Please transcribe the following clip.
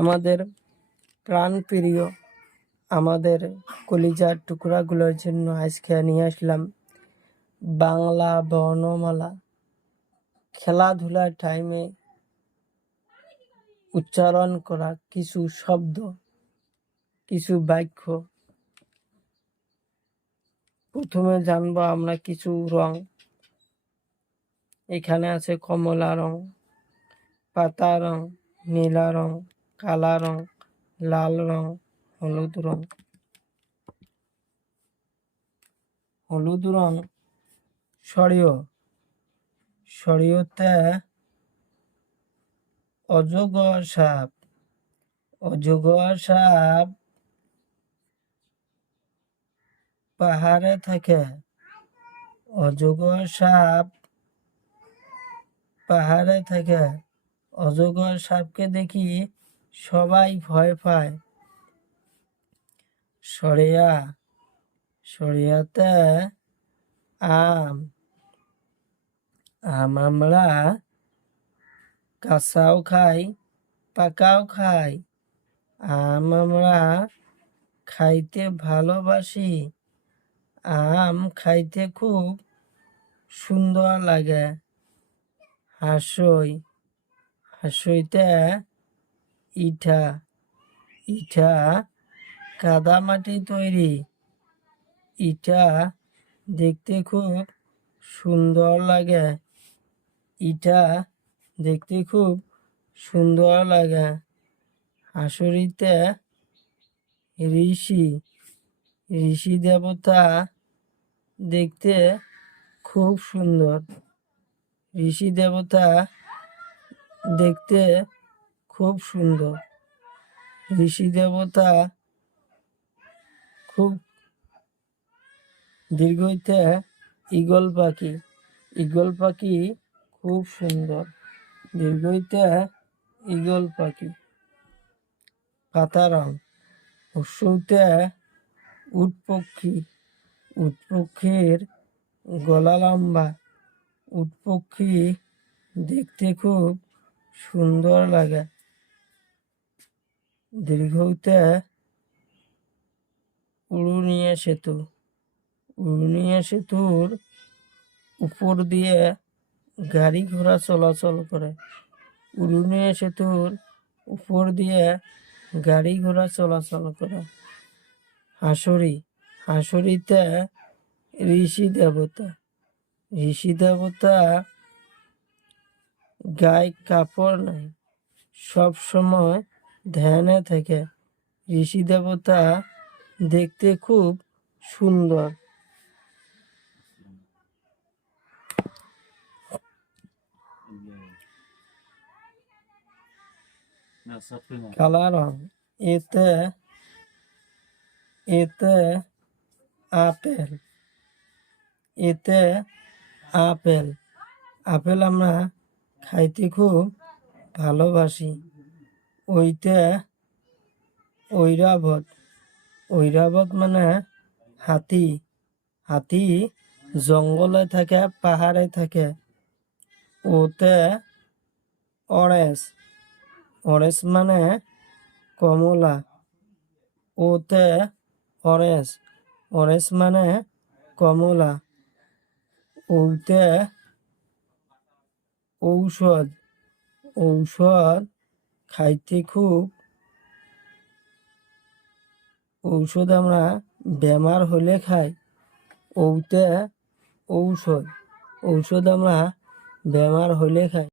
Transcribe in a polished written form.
আমাদের প্রাণপ্রিয়, আমাদের কলিজার টুকরাগুলোর জন্য আজকে নিয়ে আসলাম বাংলা বর্ণমালা। খেলাধুলার টাইমে উচ্চারণ করা কিছু শব্দ, কিছু বাক্য। প্রথমে জানবো আমরা কিছু রং। এখানে আছে কমলা রং, পাতা রং, নীলা রং, কালা রং, লাল রং, হলুদ রং। হলুদ রং সরিয়, সরিয়তে অজগর সাপ, অজগর সাপ পাহাড়ে থাকে, অজগর সাপ পাহাড়ে থাকে। অজগর সাপকে দেখি সবাই ভয় পায়। সরিয়া, সরিয়াতে আম, আম আমরা কাঁচাও খাই, পাকাও খাই। আম আমরা খাইতে ভালোবাসি। আম খাইতে খুব সুন্দর লাগে। হাসই, হাসইতে ইটা, ইটা কাদা মাটি তৈরি। ইটা দেখতে খুব সুন্দর লাগে। ইটা দেখতে খুব সুন্দর লাগে। হাসুরিতে ঋষি, ঋষি দেবতা দেখতে খুব সুন্দর। ঋষি দেবতা দেখতে খুব সুন্দর। ঋষি দেবতা খুব দীর্ঘইতে ঈগল পাখি, ঈগল পাখি খুব সুন্দর। দীর্ঘইতে ঈগল পাখি। পাতা রং হর্ষইতে উট পক্ষী, উট পক্ষীর গলা লম্বা। উট পক্ষী দেখতে খুব সুন্দর লাগে। দীর্ঘইতে উড়ুনিয়া সেতু, উড়ুনিয়া সেতুর উপর দিয়ে গাড়ি ঘোড়া চলাচল করে। উড়ুনিয়া সেতুর উপর দিয়ে গাড়ি ঘোড়া চলাচল করে। হাসুরি, হাসুরিতে ঋষি দেবতা, ঋষি দেবতা গায়ে কাপড় নাই, সব সময় ধ্যানে থাকে। ঋষি দেবতা দেখতে খুব সুন্দর। কালা রং এতে, এতে আপেল, এতে আপেল। আপেল আমরা খাইতে খুব ভালোবাসি। ওইতে ঐরাবত, ঐরাবত মানে হাতি। হাতি জঙ্গলে থাকে, পাহাড়ে থাকে। ওতে অরেঞ্জ, অরেঞ্জ মানে কমলা। ওতে অরেঞ্জ, অরেঞ্জ মানে কমলা। ওতে ঔষধ, ঔষধ খাইতে খুব, ঔষধ আমরা বেমার হলে খাই। ওতে ঔষধ, ঔষধ আমরা বেমার হলে খাই।